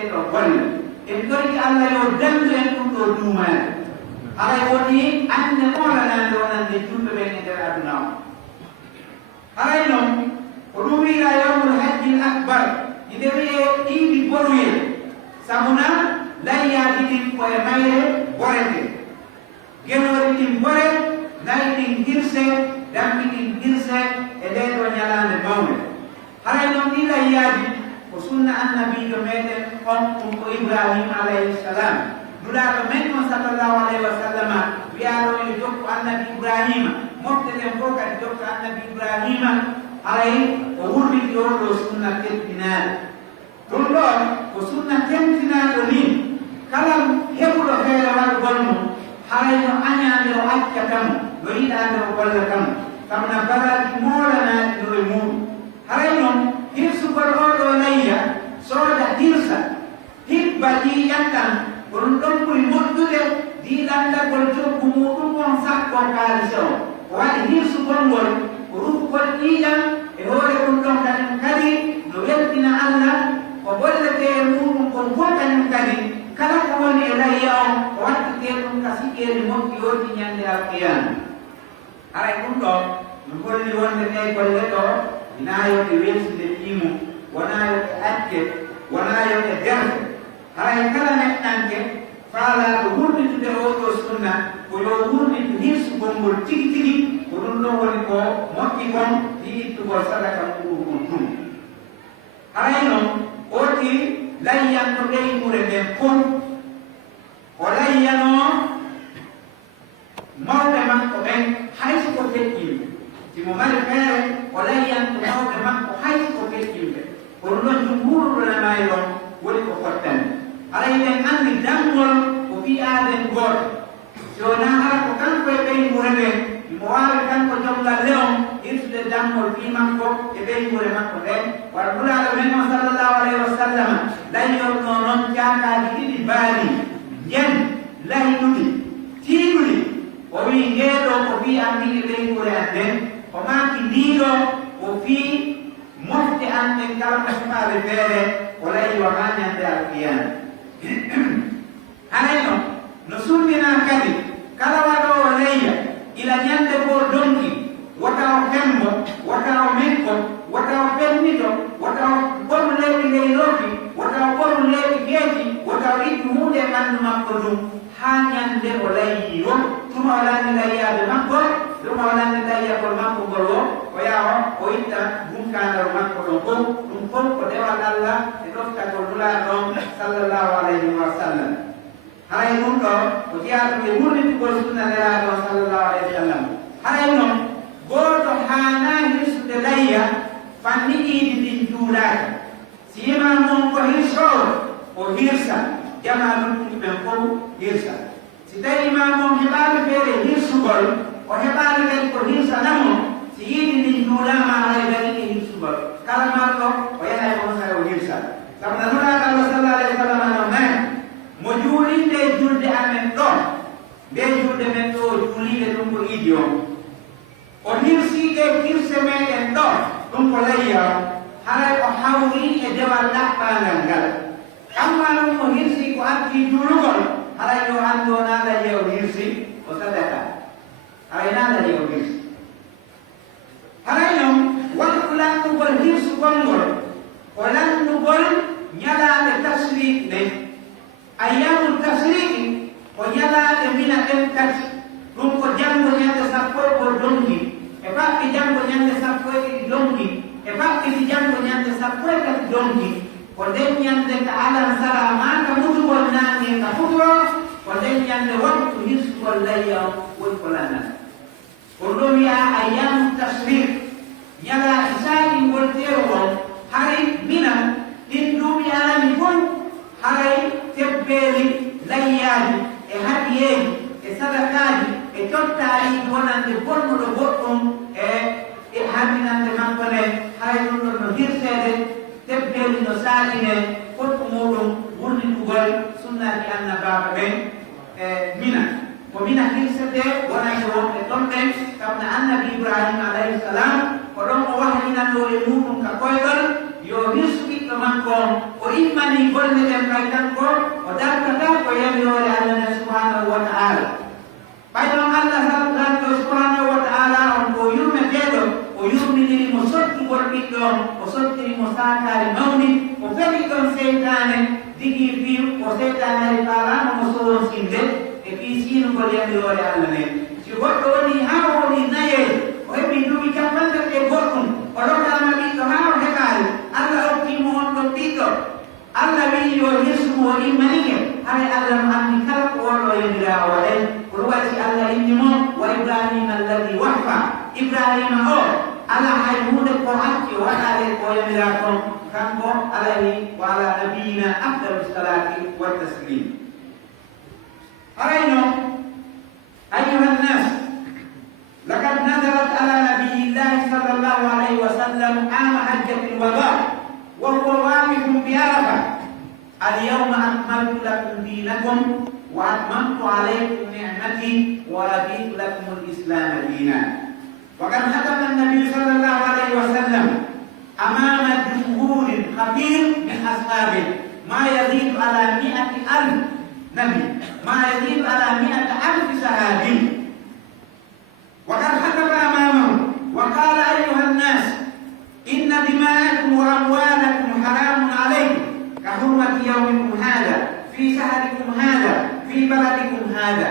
to golle en tori Allah yo dandu en dum do duumaade haray woni ande moolanaande wonande julɓe ɓen e nder aduna o haray noon ko ɗum wiira yawmul hajjil akbar inde wiye ɗiɗi boruye sabuna layyaaji ɗin koye mayre borete genoori ɗin bore nayi ɗin hirse dambi ɗin hirse e nden ɗo ñalaande mawde haray noon ɗi layyaaji ko sunna annabijo meɗen on ɗum ko ibrahima alayhi salam nulaaɗo men on sallllahu alayhi wa sallama wiyaɗo yo jokku annabi ibrahima mofteten fof kadi jokku annabi ibrahima haray o wurniti o ɗo sunna teddinaaɗo ɗum ɗo ko sunna temtinaaɗo ni kala heɓuɗo feere waɗugol mum haray no añaande o accatamo no yiɗaande o gollatamo kam na baraji moolanaaɗi ɗo e muɗum haray noon hirsugol oɗo layya sooda hirsa hibba ɗiƴanɗan ko ɗum ɗon ɓuri moƴƴude diɗandagol joggu muɗum on sakko kaalise o ko waɗi hirsugol ngol ko rufugol ɗiƴan e hoore ɗum ɗon kañum kadi no weltina Allah ko bollete e muɗum kon fof kañum kadi kala ko woni e layya on ko wattite ɗum ka siƴƴeeri moƴƴi yooti ñande alqiyama haray ɗum ɗo no holli wonde ɗe golle ɗo wonaa yoɓe weltide ƴimu wonaa yoɓe acce wonaa yoɓe derse haray kala neɗɗanke faalaaɗo wurnitude oɗo sunna ko yo wurnitu hirsugol ngol tigi tigi ko ɗum ɗon woni ko moƴƴi kon ɗi ittugol sadaka muɗum on tum haray noon oɗi layyanto ɓeymure nden fof o layyanoo mawɓe makko ɓen hayso ko feƴƴimɓe simo mari feere o layyanto mawɓe makko hayso ko feƴƴimɓe kono ɗon jumhuruɗonamayi on woni ko fottani haray ɗen anndi danngol ko ɓi-aaden gooto si wonaa hara ko kanko e ɓeymure nden mo waawi kanko jongalle on irtude danngol fii makko e ɓeymure makko nden wara ɗulaaɗo men o sallllahu alayhi wa sallama layyotno noon caakaaji ɗiɗi baali jen layɗuɗi tiiɗuɗi o wii ngeeɗo ko fii an ɗiɗi ɓeymure an nden o maaki ndiiɗo o fii mofte an nden kala ko suɓaaɓe feere o layi wa haa ñannde alqiyama haray noon no sunnina kadi kala waɗoowo layya ila ñannde goo donki wota o fembo wota o mekko wota o fennito wota o ɓornu leyɗi leylooki wota o ɓornu leyɗi geeci wota o itti huunde e ɓanndu makko ɗum haa ñannde o layyi o tuma o lanndi layyaade makko tuma o lanndi layyagol makko ngol o yaha o itta bunkaandal makko ɗon fof ɗum fof ko dewal Allah e ɗoftagol nulaaɗo sallllahu alayhi wa sallam haray ɗum ɗo ko jeyaɗum e wurnitugol sunna nelaaɗo sallllahu alayhi wa sallam haray noon gooto haanaa hirsude layya fanni ɗiiɗi ɗin juulaaka si yima noon ko hirsoowo o hirsa jama luttuɓen fof hirsa si tawi ma moom heɓaali feere hirsugol o heɓaali kadi ko hirsanamo si yiɗi ndin juulama hay dañiɗi hirsugol kala marɗo o yahay on sae o hirsa sabu na nuraaɗo Allah sallallahu alayhi wa sallam no men mo juulinde julde amen ɗo nde julde men ɗo o juuliɓe ɗum ko iidi on o hirsiide hirse meɗen ɗo ɗum ko layya haray o hawri e dewal ɗaɓɓangal ngal kamma ɗum o hirsi ko arti juulugol haray ɗo anndi o naalaye o hirsi o sadaka haray naalaye o hirsi haray noon wonko lanndugol hirsugol ngol ko lanndugol ñalaande tasriq ɗe ayyamul tasriqi ko ñalaande mina ɗen tati ɗum ko janngo ñannde sappo e gol donki e faɓɓi janngo ñannde sappo e ɗiɗi donki e faɓɓiti janngo ñannde sappo e tati donki ko nden ñannde ka alan sara ma ka mutugol naange ka futuro ko nden ñannde waktu hirsugol layya o woni ko lanndata kono ɗo wiya ayyamu tasriq ñalaaɗi saakingol teerugol haray mina ɗin duuɓi arani fof haray tebbeeri layyaaji e hadiyeeji e sadakaaji e cottaaji wonande bonnuɗo goɗɗum e haminande makko nde haray ɗum ɗon no hirseede tebbeeri no saaline fotko muɗum wurnitugol sunnaaji annabaaɓe ɓen e mina ko mina hirsete wonande wonɓe ɗon ɓen kam no annabi ibrahima alayhi salam ko ɗon o wahaninanɗo e muɗum ka koyɗol yo hirsu ɓiɗɗo makko o immani golle ɗen seytane hay falama mo soron sinde e fi sinu ko yandirore Allah ne si goɗɗo woni ha woni naye o heɓi duuɓi capanɗe e goɗɗum o ɗottama ɓiɗɗo ha o heɓali Allah hokkimo on ɗon ɓiɗɗo Allah wi yo hirsumo o immanike hay Allah no andi kala ko oɗo yandira o waɗen ko waɗi Allah indi mo wa ibrahima alladi waffa ibrahima o ala hay hunde ko hacci o waɗade ko yandira kon kanko ala wi wa ala nabiyina afdalu salati wa taslim arayno ayuha nnas لقد نزلت على نبي الله صلى الله عليه وسلم عام حجة الوداع وهو واقف بعرفة اليوم أكملت لكم دينكم وأتممت عليكم نعمتي ورضيت لكم الإسلام دينا وقد خطب النبي صلى الله عليه وسلم أمام جمهور خبير من أصحابه ما يزيد على 100,000 نبي ما يزيد على 100,000 صحابي وقد خطب أمامه وقال أيها الناس إن دماءكم وأموالكم حرام عليكم كحرمة يومكم هذا في شهركم هذا في بلدكم هذا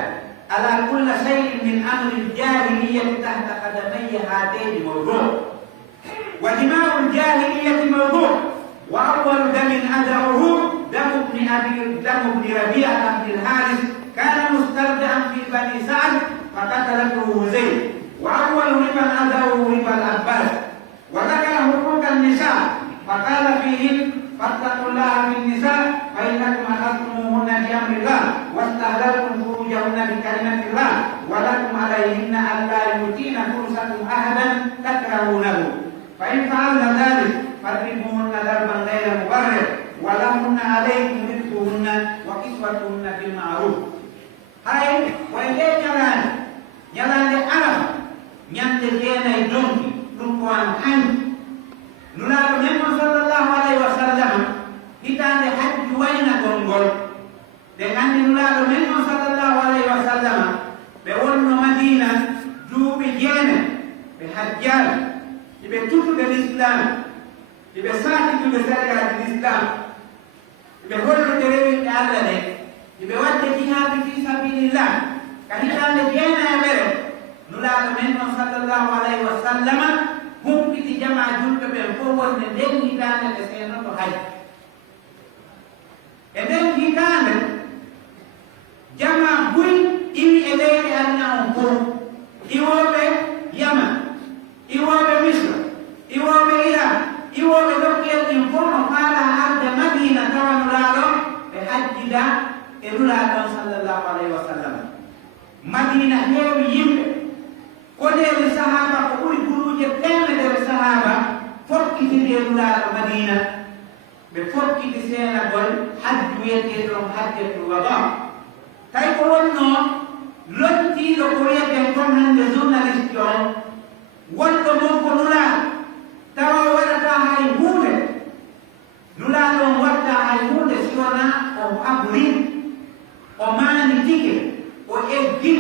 ألا كل شيء من أمر الجاهلية تحت قدمي هاتين موضوع ودماء الجاهلية موضوع وأول دم أدعوه دم ابن ربيعة بن الحارث كان مسترجعا في بني سعد فقتلته زيد وأول ربا أدعوه ربا العباس وذكر حقوق النساء فقال فيهن فاتقوا الله في النساء فإنكم أخذتموهن بأمر الله واستهللتم فروجهن بكلمة الله ولكم عليهن ألا يؤتين فرصكم أحدا تكرهونه فإن فعلن ذلك فاضربوهن ضربا غير مبرر ولهن عليكم رزقهن وكسوتهن بالمعروف هاي وإليه ñalande Arafa ñande jeenay donki ɗum ko an handi nulaaɗo men on sallllahu alayhi wa sallam hitande hajji wayna gongol ɓe nganndi nulaaɗo men on sallllahu alayhi wa sallam ɓe wonno Madina duuɓi jeene ɓe hajjaali iɓe tutuɓe l'islam iɓe saatituɓe sariyaji l'islam iɓe hollude rewinɓe Allah ɗe iɓe wadde jihaadi fi sabilillah ka hitande jeenaɓere nulaaɗo men on sallllahu alayhi wa sallama humpiti jama julɓe ɓen fof wonde nden hitande ɓe seenoto haji e nden hitande jama buy iwi e leyɗe aduna on fof iwoɓe Yaman iwoɓe Misra iwoɓe Iran iwoɓe dokkiyel ɗin fof no faala arde Madina tawa nulaaɗo ɓe hajjida e nulaaɗo on sallllahu alayhi wa sallam Madina heewi yimɓe kodeeli sahaba ko ɓuri guruje temedere sahaba fokkitide nulaaɗo Madina ɓe fokkiti seenagol hajju wiyeteeɗon hajjatul wada tawi ko wonno lottiiɗo ko wiyeten kon hannde journaliste on wonɗo mon ko nulaaɗo tawa waɗata hay huunde nulaaɗo on waɗta hay huunde si wona o abri o maani tike o eggi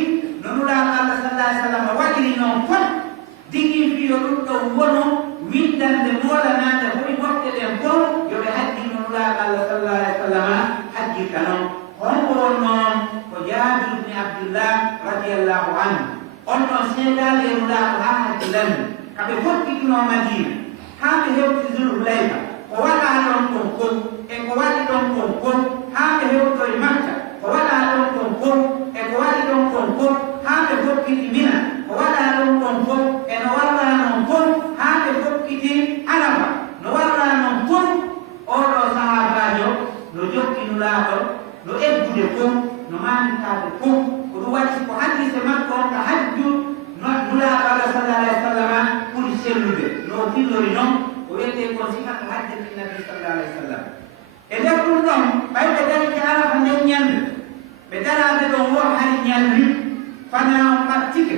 no nulaaɗo Allah sallallahu alaihi wasallam waɗiri noon fof digi fiyo ɗum ɗon wono windande moolanade hoy moɓɓe ɗen fof yoɓe hajji no nulaaɗo Allah sallallahu alaihi wasallam hajjirta noon honko won noon ko Jaabir ibn Abdullah radiyallahu anhu on ɗon seedaali e nulaaɗo haa hajji landi kaɓe fokkitino Madina haa ɓe hewti Zulhulayfa ko waɗa ɗon kon kon e ko waɗi ɗon kon kon haa ɓe hewtoye Makka ko waɗa ɗon kon kon e ko waɗi ɗon kon fof haa ɓe fokkiti Mina ko waɗa ɗon kon fof e no warra non fof haa ɓe fokkiti Arafa no warra non fof oɗo sahabajo no jokki nulaaɗo no eggude fof no maanitaade fof ko ɗum waɗi ko haddise makko on ko hajju nulaaɗo Allah sallallahu alaihi wa sallam ɓuri sellude no fillori noon ko wiyete ko sifatu hajjati nabi sallallahu alaihi wa sallam e nder ɗum ɗon ɓayɓe darike Arafa nden ñande ɓe daraade ɗon wo hari ñalri fana on ɓattike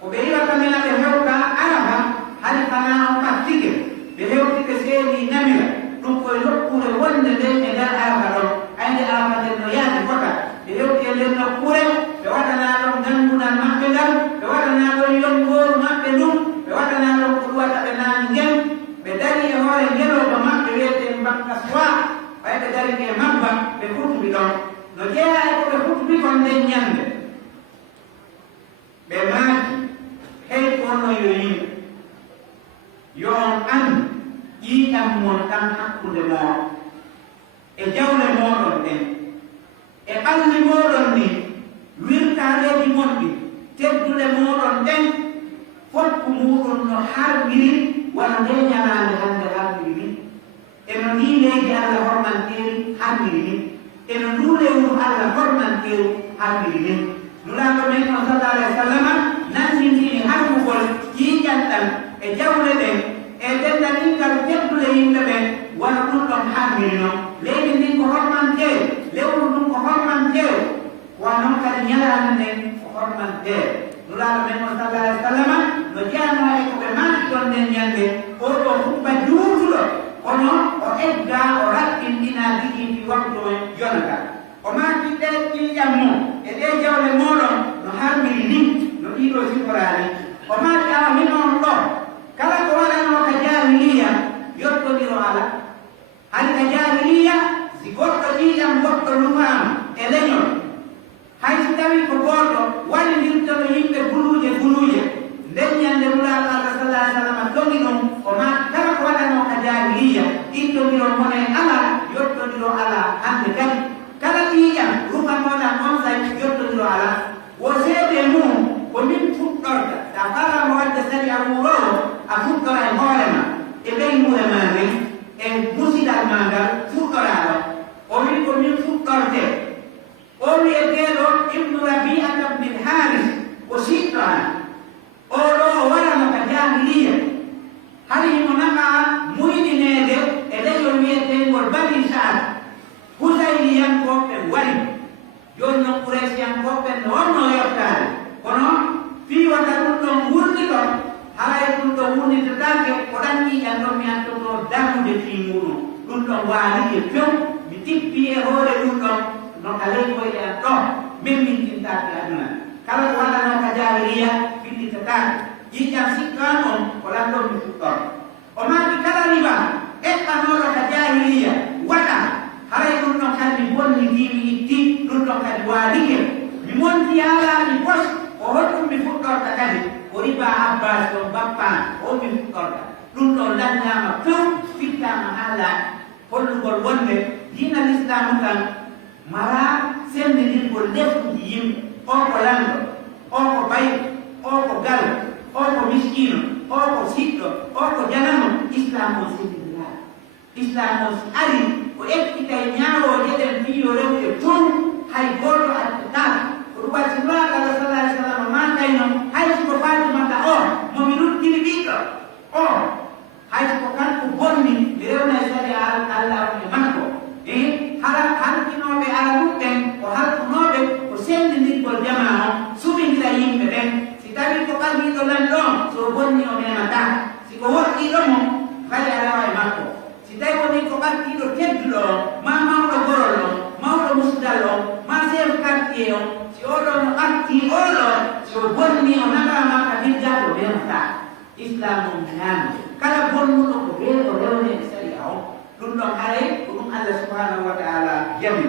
ko ɓe yiwata mena ɓe hewta Arafa hari fana on ɓattike ɓe hewti ɓe seedi namira ɗum koye nokkure wonde nden e nder Arafa ɗon aynde Arafa nden no yaadi fota ɓe hewti e nder nokkure ɓe waɗana ɗon nganngunal maɓɓe ngal ɓe waɗana ɗon yonngooru maɓɓe ɗum ɓe waɗana ɗon ko ɗuwata ɓe naani ngel ɓe dari e hoore ngelooba maɓɓe wiyete mbakka soa ɓay ɓe dari e maɓɓe sabba ɓe hutuɓi ɗon no jeeya e ko ɓe hutuɓi kon nden ñande ɓe maaki hey kono yo yimɓe yo on andu ƴiiƴam mon tan hakkunde moon e jawle moɗon ɗen e ɓalli moɗon ni wirtareji moɗɗi teddude moɗon ɗen fotku muɗum no harɓiri wona nde ñalande hande harɓiri ni eno ndi leydi Allah hormanteeri harɓiri ni eno ndu lewru Allah hormanteeru harɓiri ni nulaɗo men on sallallahu alayhi wa sallam nandindini harmugol ƴiiƴam ɗam e jawle ɗen e dendaningal teddude yimɓe ɓen wona ɗum ɗon harɓiri noon leydi ndin ko hormanteeru lewru ɗum ko hormanteeru wa noon kadi ñalande nden ko hormanteeru nulaɗo men on sallallahu alayhi wa sallam no jeeyano e ko ɓe maaki ɗon nden ñande oɗo hubba juutuɗo kono o egga o raɓɓinɗina ligii fi waktu o jonata o maaki ɗe ƴiiƴam mo e ɗe jawle moɗon no harmiri ni no ɗiɗo siforani o maaki awa min on ɗo kala ko waɗano ka jahiliya yottodiro ala hani ka jahiliya si goɗɗo ƴiiƴam goɗɗo lufama e leñol hay si tawi ko goɗɗo waɗidirtono yimɓe guluuje nden ñande nulaɗo Allah sallallahu alaihi wa sallam togi ɗum o maaki kala ko waɗano ka jahiliya ittodiro mone ala yottodiro ala hande kadi kala ƴiiƴam rufanoɗan on say yottodiro ala wo seede mum ko min fuɗɗorta ta faramo wadde sari a wurowo a fuɗɗora e hoorema e ɓeynure ma nden e musidal ma ngal fuɗɗoraɗo o wi ko min fuɗɗorte o wiyeteɗo ibnu rabiata bnil haris o siɗɗo an oɗo o waɗano ka jahiliya hani himo naka muyɗinede e leƴol wiyetengol bani saad husayliyankoɓe wari joni noon quraysiyankoɓe no wonno yottade kono fiwata ɗum ɗon wurdi ɗon haray ɗum ɗon wurnitotake ko ɗan ƴiƴan ɗon mi antoto damude fi muɗum ɗum ɗon waaliye few mi tippi e hoore ɗum ɗon no ka ley koyɗe an ɗo min tintaki aduna kala ko waɗano ka jahiliya fillitotake ƴiƴam sikkan on ko ɗan ɗon mi fuɗɗon o maaki kala riba eɓɓanoɗo ka jahiliya waɗa haray ɗum ɗon kadi mi bonnidimi itti ɗum ɗon kadi waalike mi monti yaalaami pos o holɗum mi fuɗɗorta kadi o riba abbas on bappan o mi fuɗɗorta ɗum ɗon lanñama few fittama haala hollugol wonde diina l'islamu tan mara sendidirgol leftuji yimɓe o ko lanɗo o ko bayɗo o ko galo o ko miskino o ko siɗɗo o ko janano islam o sendidiraɗo islam o si ari ko ekkita e ñawoje ɗen fiyo rewɓe tun hay goto attata ko ɗum watti nuraɗo Allah sallallahu alaihi wa sallam makayno hay siko fatimata o momi luttiri ɓiɗɗo o hay siko kanko bonni mi rewna e sari Allah e makko e halkinoɓe ala ɗuɓɓen ko halkunoɓe ko sendidirgol jama o suɓidira yimɓe ɓen si tawi ko ɓalliɗo lan ɗon so bonni o memata siko woɗɗiɗo mo fali alawa e makko si tawi woni ko ɓattiɗo tedduɗo o ma mawɗo gorol o mawɗo musdal o ma chef quartier o si oɗo no ɓatti oɗo so bonni o nagama ka biddaɗo memata islam o ñaami kala bonnuɗo ko ɓeeɗo rewne e saria o ɗum ɗon haray ko ɗum Allah subhanahu wa taala jaɓi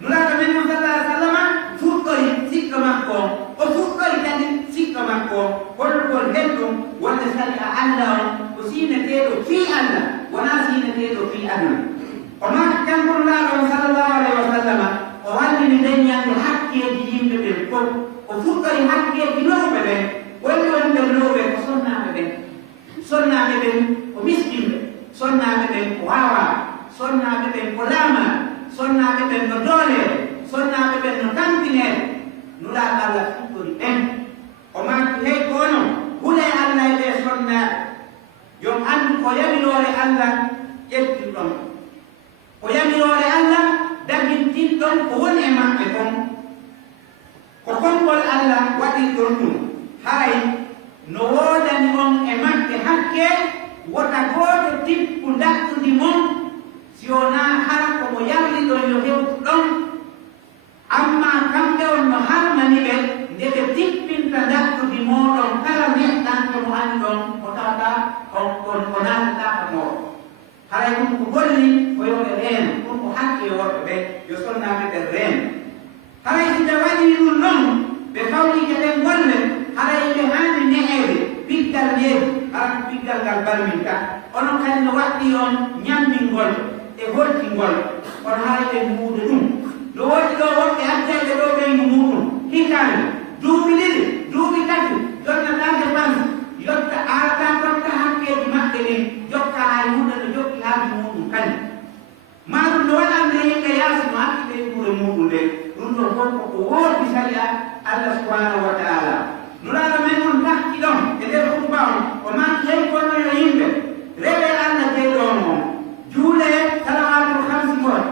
nuraɗo men on sallallahu alaihi wa sallam fuɗɗori sikka makko o fuɗɗori kadi sikka makko hollugol henɗum wonde sari a Allah on ko sineteɗo fi Allah wona sineteɗo fi aduna o maki kankonoɗaɗo on sallallahu alaihi wa sallam o wallini leññande hakkeji yimɓe ɓen fof o fuɗɗori hakkeji lowɓe ɓen woni woni ɓen lowɓe ko sonnaɓe ɓen ko miskinɓe sonnaɓe ɓen ko wawa sonnaɓe ɓen ko laama sonnaɓe ɓen no doole sonnaɓe ɓen no tampinere nuraɗo Allah fuɗɗori ɓen o maki hey kono hule Allah e ɓe sonnaɓe yon andu ko yamirore Allah ƴettirɗon ko yamirore Allah dagintinɗon ko woni e maɓɓe kon ko konngol Allah waɗirɗon ɗum hay no woodani on e maɓɓe hakke wota gooto tippu daɗɗudi mon si wona hara komo yamriɗon yo hewtu ɗon amma kamɓe on no harmani ɓe nde ɓe tippinta daɗɗudi moɗon kala neɗɗanto mo ani ɗon ko tawata ko natataka moɗo haray ɗum ko golli ko yoɓe reeno ɗum ko hakke woɓɓe ɓe yo sonnaɓe ɓe reena haray si ɓe waɗi ɗum noon ɓe fawlike ɓen golle haray ɓe haani neheede piggal needi hara ko piggal ngal barmin ka onon kadi no waɗɗi on ñammingol e holtingol on haray ɓe muude ɗum no woodi ɗo woɓɓe addeɓe ɗo ɓeygu muɗum hitaani duuɓi ɗiɗi duuɓi tati jonnataade banse yotta arata totta hakkeeji maɓɓe ɗin jokka hay hunde no jokki haaji muɗum kadi maɗum no waɗande yimɓe yaasi no hakkille ɓuure muɗum nde ɗum ɗo fof koko woodi saria allah subhanahu wa taala nuraɗo men on tahki ɗon e nder humba on o manki hay konno yo yimɓe rewe allah jeyɗon on juule salawatul hamsi gol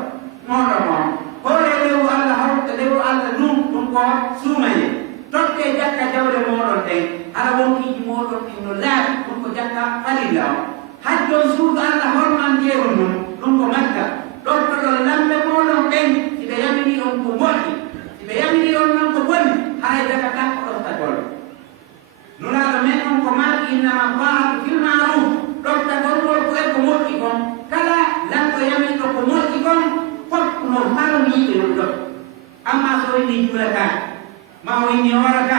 moɗon on hoore lewu allah hawta lewu allah ɗum ɗum ko suumaye totte jakka jawre moɗon ɗen hara wonkiji moɗon ɗin no laaɓi ɗum ko jakka falilla o hajjon suudu allah hormanteru ndum ɗum ko makka ɗottoɗon lamɓe moɗon ɓen siɓe yamini on ko moƴƴi siɓe yamini on noon ko bonni haray daga tan ko ɗoftagol nuraɗo men on ko maaki innama taatu fil maruf ɗoftagolngol ko e ko moƴƴi kon kala lamɗo yaminɗo ko moƴƴi kon fof no faroniɓe ɗum ɗon amma so inni juulata ma o inni horata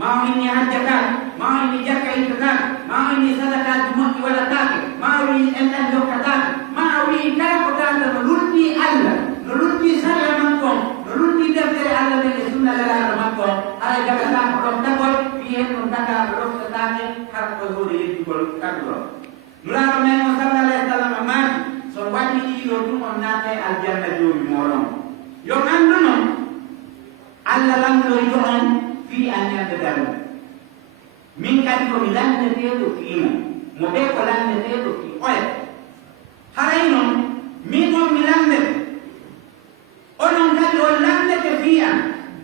ma o inni hajjata ma o inni jakka ittata ma o inni sadakaji moƴƴi waɗatake ma o wi enɗan jokkatake ma o wi kala ko tata no lurɗi allah no lurɗi saria makko no lurɗi deftere allah nden e sunna lelaɗo makko haray jagata ko ɗon tagol wi hen ɗum taga ko ɗoftatake har ko hoore yeddugol tagɗo nuraɗo men o sallallah alih w sallam maaki so waɗi ɗiɗo ɗum on naate aljanna joomi moɗon yo annduno allah lamɗoyto on fii an ñande darmu min kadi komi landeteɗo fiimo mo ɓe ko landeteɗo fi oya haray noon min on mi landete onon kadi on landete fii an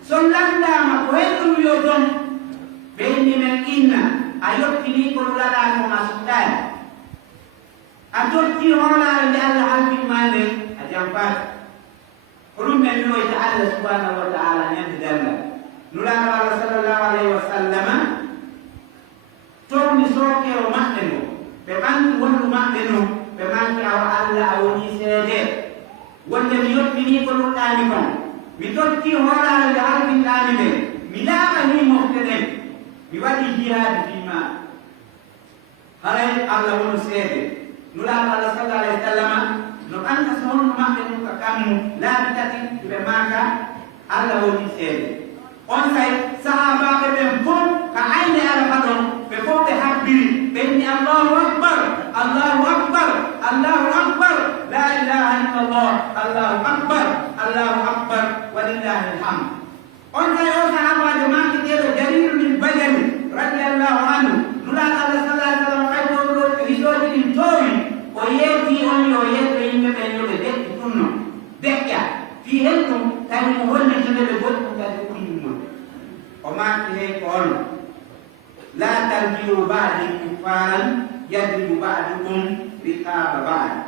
so landama ko henɗum yo ton ɓeyni men inna a yottini ko ɗulaɗa ko ma suɗɗani a totti hoolare nde allah halfinma nde a jampata ko ɗum men wiwoyta allah subhanahu wa taala ñande dalla nuraɗo allah sallllahu alayhi wa sallama towni sookero maɓɓe ngo ɓe ɓanti wondu maɓɓe no ɓe manki awa allah a woni seede wonde mi yottini ko ɗuɗɗani kon mi totti hoolare nde halfinɗani nde mi laaɓani mofte ɗen mi waɗi jihaadi fima haray allah wono seede nuraɗo allah sallah alayhi wa sallama no ɓanta so honno maɓɓe ɗum ka kammu laaɓi tati ɓe maaka allah woni seede on say sahabaɓe ɓen fof ka ayne arafa ɗon ɓe fof ɓe habbiri ɓe inni allahu akbar allahu akbar allahu akbar la ilaha illallah allahu akbar allahu akbar walillahi alhamd on say o sahabajo maakiteɗo jariru min bajani radiallahu anhu nuraɗo allah sallah alih sallam ɓaytoɗo hisoji ɗin towi o yeeti on yo yetto yimɓe ɓen yoɓe deƴƴi ɗumno deƴƴa fi hen ɗum tawi mo hollitine ɓe goɗɗum kadi ɓuri ɗum o maaki hey ko on la tarjiu badi kuffaran yadribu badukum riqaba badi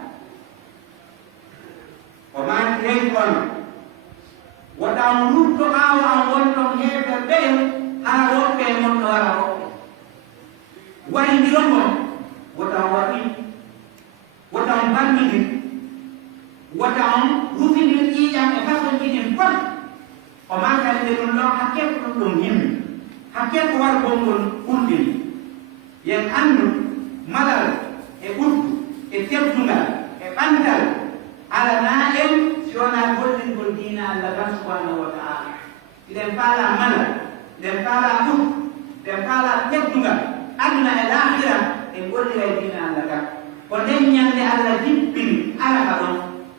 o maaki hey ko on woɗa on rutto ɓaawo an wonɗon heeɓe ɓe haa woɓɓe monɗo wara woɓɓe waydirongo woɗa on waɗi woɗa on barmidir woɗa on rufidir ƴiiƴam e façon ɗiɗin fof o mankade ɓe ɗum ɗon hakke ko ɗum ɗum yimmi hakke ko war gongol ɓurɗini yen anndu malal e ɓurdu e teddungal e ɓandal alana en si wona gollingol diina allah tan subhanahu wa taala siɗen faala malal ɗen faala ɓurdu ɗen faala teddungal aduna e lahira en gollira e diina allah tan ko nden ñande allah jippini arafa ɗon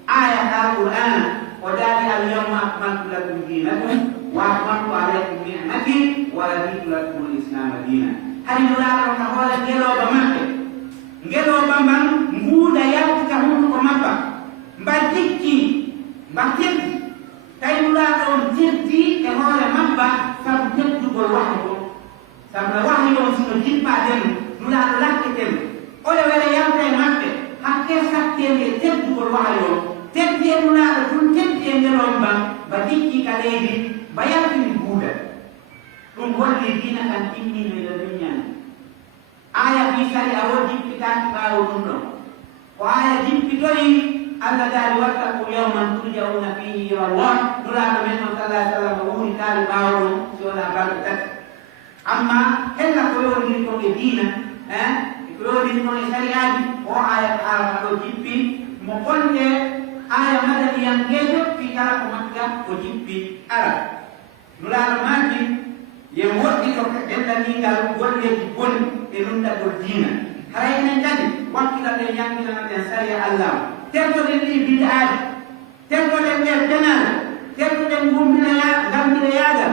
aya ha qur'ana o daali alyawma akmaltu lakum dinakum wa atmamtu alaykum ni'mati wa raditu lakum lislama dina hay nuraɗo ka hoole ngeloba maɓɓe ngeloba mban nguuɗa yaltika hunduko mabba mba jikki mba teddi tawi nuraɗo on teddi e hoore mabba sabu teddugol wahi o sabu no wahi on sino jippaɗen nuraɗo lakketen oɗo wele yalta e maɓɓe hakke sattende teddugol wahi o teddi e nuraɗo tun teddi e ngelon mba mba jikki ka leydi mba yaltini guuɗa ɗum holli dina kan timmino yo duñan aya fi sari a wo jippitaki ɓaawo ɗum ɗon ko aya jippitoyi Allah daali wattaqu yawman turja'una fihi ila Allah nulaaɗo men on sallallahu alaihi wasallam o wuri taali ɓaawo ɗum si wona balɗe tati amma hella ko yowndiri kon e diina ko yowndiri kon e sariyaji o aya ko arata ɗo jippi mo gonɗe aya madaniyankejo fi kala ko makka o jippi ara nulaaɗo maaki ye woɗɗi to ɗenɗanigal golleji boni e nunɗagol diina hara enen kadi wakkila ɗen yankinanaɗen sariya allah tertoɗen ɗi bid'aaji tertoɗen ɗen penal tertoɗen gambira yaagal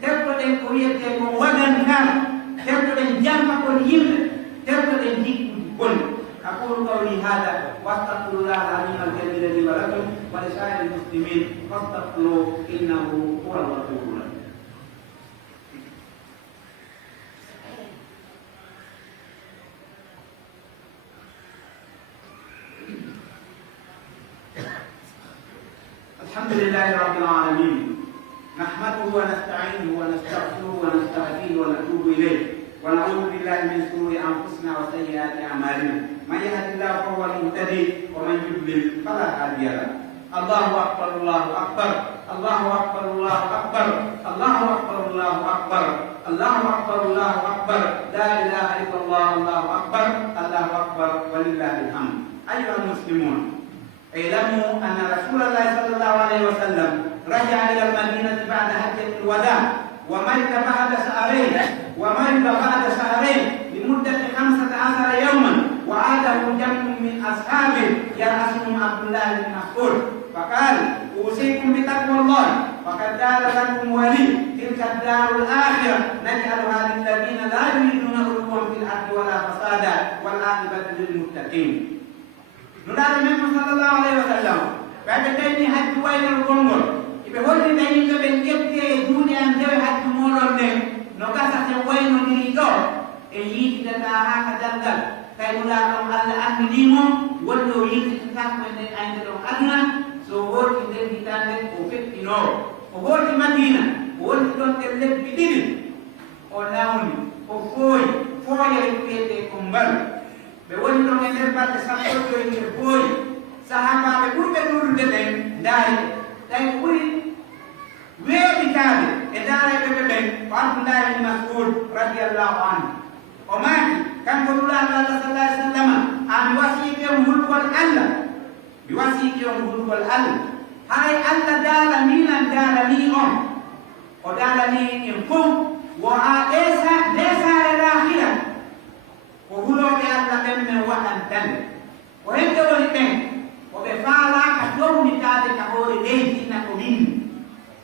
tertoɗen ko wiyete ko wagan kar tertoɗen jampakol yimɓe tertoɗen jikkuji boni aqulu qawli hada wastaghfirullah al-azim al-jalil li wa lakum wa li sa'iril muslimin fastaghfiruhu innahu huwal ghafurur rahim. الحمد لله رب العالمين نحمده ونستعينه ونستغفره ونستهديه ونتوب اليه ونعوذ بالله من شرور انفسنا وسيئات اعمالنا من يهد الله فهو المهتدي ومن يضلل فلا هادي له. الله اكبر الله اكبر الله اكبر الله اكبر الله اكبر الله اكبر الله اكبر الله اكبر لا اله الا الله الله اكبر الله اكبر ولله الحمد. ايها المسلمون اعلموا ان رسول الله صلى الله عليه وسلم رجع الى المدينه بعد حجه الوداع ومرض بعد شهرين لمده 15 يوما وعاده جمع من اصحابه يرأسهم عبد الله بن مسعود فقال اوصيكم بتقوى الله فقد دار لكم ولي تلك الدار الاخره نجعلها للذين لا يريدون علوا في الارض ولا فسادا والعاقبه للمتقين. nulaaɗo men mo sallallahu alayhi wa sallam ɓeɓe tawni hajju waynol gongol eɓe hollita yimɓe ɓe ƴette e juuɗe an ndewe hajju moɗon nde no gasate waynodiri ɗo e yiitidata haa ka dalgal tawi nulaaɗon allah andinimo wonde o yiititata ko nden ayde ɗon aduna so hooti nden hitande o feƴƴinoo o hooti madina o wonti ɗon ɗe lebbi ɗiɗi o nawni o fooyere wiyete ko mbalu ɓe woni ɗon e nder balɗe sappo e nder booyi sahabaɓe ɓurɓe ɗuuɗude ɓen ndaari tawi ko ɓuri weeɓitaade e daareɓe ɓen ko abdoullahi ibn mas'ud radiallahu anhu o maaki kanko nulaaɗo allah sallah alih sallam mi wasiike on hulgol allah mi wasiike on hulgol allah hay allah daalamiinan daalanii on o daalanii en fof wo haa ɗesaare laahira ko hulooɓe allah ɓen men waɗantande ko hemɓe woni ɓen koɓe faalaaka downitaade ka hoore leydi inna ko winni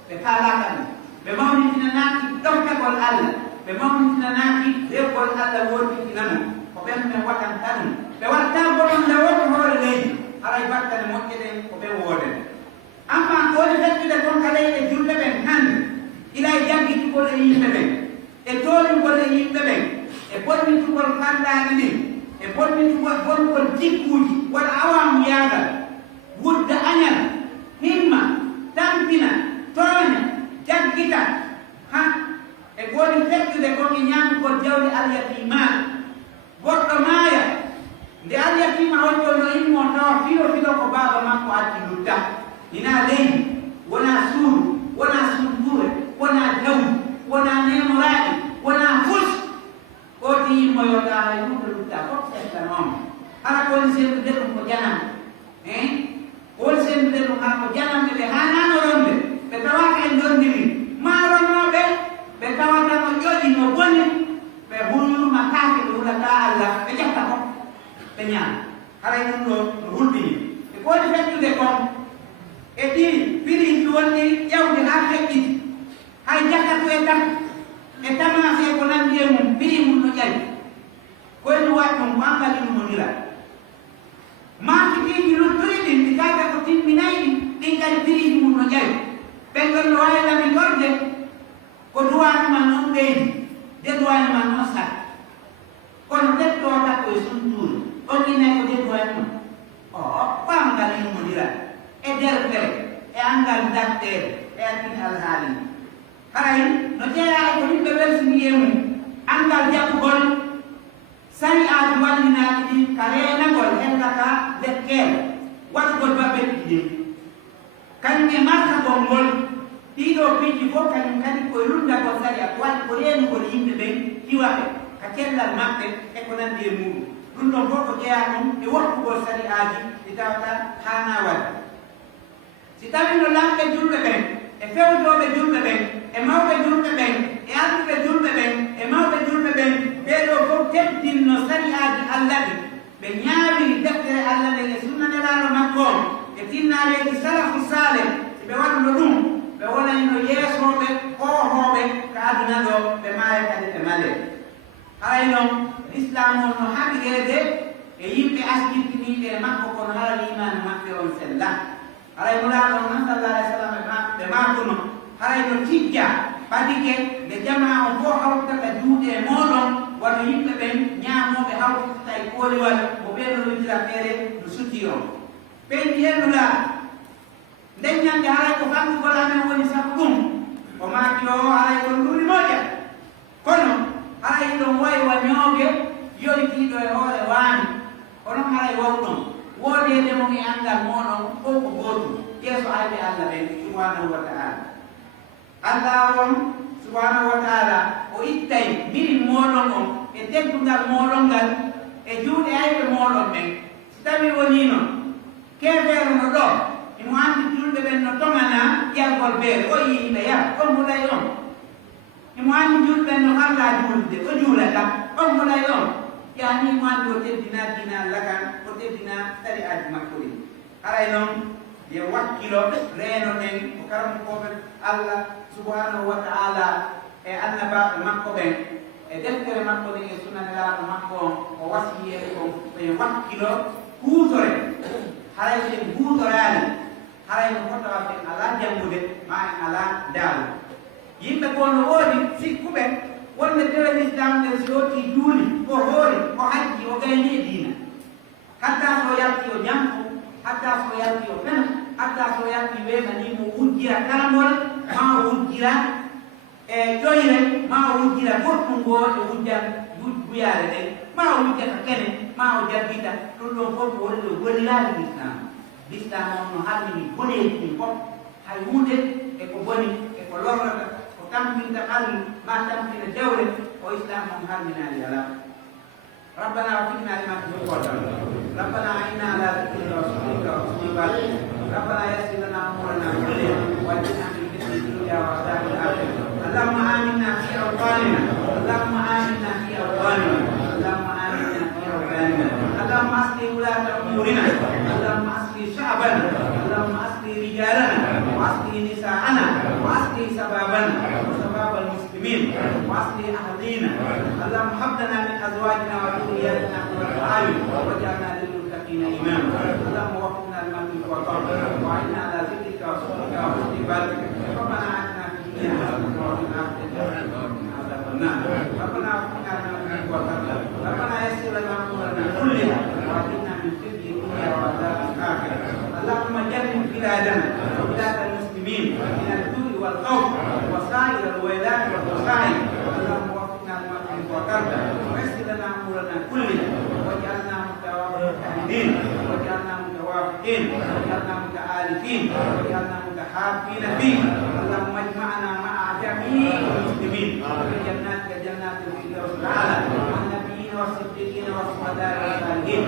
ɓe faalaaka ɗum ɓe mawnitinanaaki ɗoftegol allah ɓe mawnitinanaaki rewgol allah wooditinano ko ɓen men waɗanta ɗum ɓe watta boɗon nde woodi hoore leydi haray battane moƴƴe ɗen ko ɓen wooden amma ko woni fettude kon ka leyɗe julɓe ɓen hannde ila e jaggitugol e yimɓe ɓen e toolugol e yimɓe ɓen e bonmitugol fandaaɗi ɗin e bonmitugol jikkuuji waɗa awamu yaagal wudda añal himma tampina tooña jaggita e goni fettude kon e ñaamugol jawdi alyatimaaɗo goɗɗo maaya nde alyatima wonɗo no immo tawa filo ko baaba makko acci lutta hina leydi wona suudu wona sundure wona jawdi wona nemoraaɗi wona fus oti yimmoyota hay hunde lutta fof setta noon hara koni sendude ɗum ko janam woni sendude ɗum ha ko janamɓe ɓe hanano ronde ɓe tawaka en dondiri maronoɓe ɓe tawata no ƴoɗi no boni ɓe hulnuma kaake ɓe hulata allah ɓe ƴetta fof ɓe ñaama haray ɗum ɗo no hulɓini e koni fettude kon e ɗi piriji wonɗi ƴewde ha feƴƴiti hay jakkatu e tam e tamase ko nandi e mum biri mum no ƴawi koyno waɗi ɗum ko angali ɗum monira maakitiiji luttuɗi ɗin ɗi kayta ko timminayi ɗin kadi biriji mum no ƴawi ɓen ɗon no wawi lamitorde ko duwanima noon ɓeydi de duwanima noon sat kono tettota koye suntuure on inayi ko de duwanima ko angali ɗum monira e derfere e angal dartere e addin alhaali haray no jeeyaa ko yimɓe weltini e mum angal jaɓugol sari aadi wallinaaɗi ɗi ka reenagol heɓtaka lekkeel waɗugol babɓeɗi ɗi kañum e marka gol ngol ɗiɗo piiji fof kañum kadi koye rundagol sariya ko waɗi ko reenugol yimɓe ɓen hiwaɓe ka cellal maɓɓe e ko nandi e muɗum ɗum ɗon fof ko ƴeya ɗum e woppugol sariyaji ɗi tawata hana waɗi si tawi no lamɓe julɓe ɓen e fewjoɓe julɓe ɓen e mawɓe julɓe ɓen e anduɓe julɓe ɓen e mawɓe julɓe ɓen ɓeɗo fof teddinno sariyaji allah ɗi ɓe ñaawiri deftere allah nden e sunnanelaɗo makko on e tinnareji salafu sale si ɓe waɗuno ɗum ɓe wonayno yeesoɓe hohoɓe ka aduna ɗo ɓe maaya kadi ɓe male haray noon l'islam on no haɓirede e yimɓe asdirtiniɓe e makko kono haala limani maɓɓe on sella haray mulaɗo on nan sallah alih sallam ɓe makuno haray no tijja ɓadike nde jama on fof hawtata juuɗe e moɗon wano yimɓe ɓen ñaamoɓe hawtata e kooliwal mo ɓeɗo windira feere no suti on ɓen yennula nden ñande haray ko fangugol amen woni sabu ɗum o maaki o haray ɗon ɗuri moƴa kono haray ɗon wayi wa ñooge yoytiiɗo e hoore waani onon haray wawɗon woodede mon e anndal moɗon fof ko gootum yeeso ayɓe allah ɓen subhanahu wa taala allah on subhanahu wa taala o ittay mirin moɗon on e teddungal moɗon ngal e juuɗe ayɓe moɗon ɓen si tawi woni noon keefeero no ɗo imo anndi julɓe ɓen no tongana ƴalgol beere o yimɓe yah on huɗay on imo anndi julɓe ɓen no harla juulde o juulata on huɗay on yani mo anndi o teddina dina lagan o teddina sari aji makko ɗi haray noon ye wakkilo reeno ɗen ko karamokoɓe allah subhanahu wa taala e annabaɓe makko ɓen e deftere makko ɗen e sunanelaɗo makko on o wasiyede ko ɓe wakkilo huutore haray sen huutorani haray no fotawa ɓen ala janngude ma en ala ndaalu yimɓe ko no woodi sikkuɓe wonde dewe l'islam nden so yoti juuli o hoori o hajji o gayni e diina hatta so yalti o jampu hatta so yalti o fena hatta so yalti weema ni mo wujjira karangol ma o wujjira e ƴoyre ma o wujjira goɗɗungoo e wujjan buyaare ɗen ma o wujjata kene ma o jabbita ɗum ɗon fof ko woni ɗo goniraade l'islam l'islam on no harmini boneeji ɗin fof hay hunde e ko boni e ko lorrata ko tampinta ɓalli ma tampina dewre o islam on harminaali ala ربنا وفقنا لما تحب وترضى ربنا اعنا على ذكرك وشكرك وحسن عبادتك ربنا يسر لنا امورنا كلها واجعلنا من فتنه الدنيا وعذاب الاخره اللهم امنا في اوطاننا اللهم امنا في اوطاننا اللهم امنا في اوطاننا اللهم اصلح ولاة امورنا اللهم اصلح شعبنا اللهم اصلح رجالنا واصلح نساءنا واصلح شبابنا وشباب المسلمين واصلح اهالينا اللهم هب لنا من ازواجنا وذرياتنا قرة اعين واجعلنا للمتقين اماما اللهم وفقنا لما تحب وترضى واعنا على ذكرك وشكرك وحسن عبادتك ربنا اتنا في الدنيا حسنه وفي الاخره حسنه وقنا عذاب النار ربنا وفقنا لما تحب وترضى ربنا يسر لنا امورنا كلها واجعلنا من خزي الدنيا وعذاب الاخره اللهم جنب بلادنا وبلاد المسلمين من الجوع والخوف وسائر الويلات والمصائب اللهم وفقنا لما تحب وترضى ويسر لنا امورنا كلها واجعلنا متوافقين واجعلنا متوافقين واجعلنا متآلفين واجعلنا متحابين فيك اللهم اجمعنا مع جميع المسلمين في جناتك جنات الفردوس الاعلى والنبيين والصديقين والشهداء والصالحين